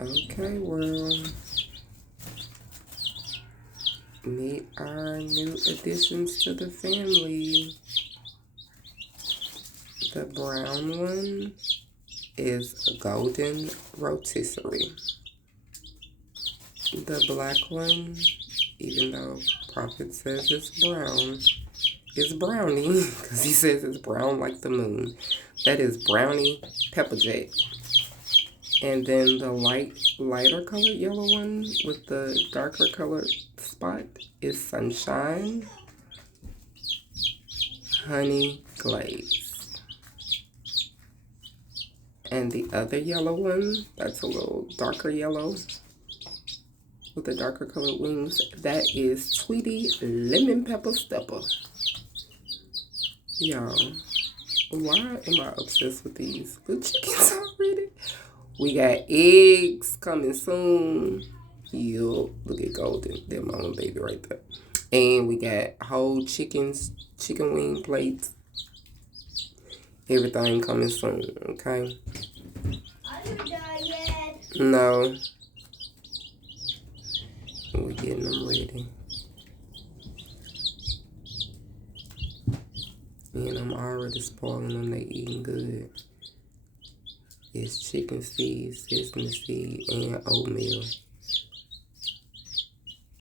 Okay, well, meet our new additions to the family. The brown one is a golden rotisserie. The black one, even though Prophet says it's brown, is brownie because he says it's brown like the moon. That is brownie pepper jack. And then the lighter colored yellow one with the darker colored spot is sunshine honey glaze. And the other yellow one, that's a little darker yellow with the darker colored wings, that is Tweety lemon pepper stepper. Y'all, why am I obsessed with these little chickens already? We got eggs coming soon. Yup, look at Golden, they're my own baby right there. And we got whole chickens, chicken wing plates. Everything coming soon, okay? Are you done yet? No. We're getting them ready. And I'm already spoiling them, they eating good. It's chicken seed, sesame seed, and oatmeal.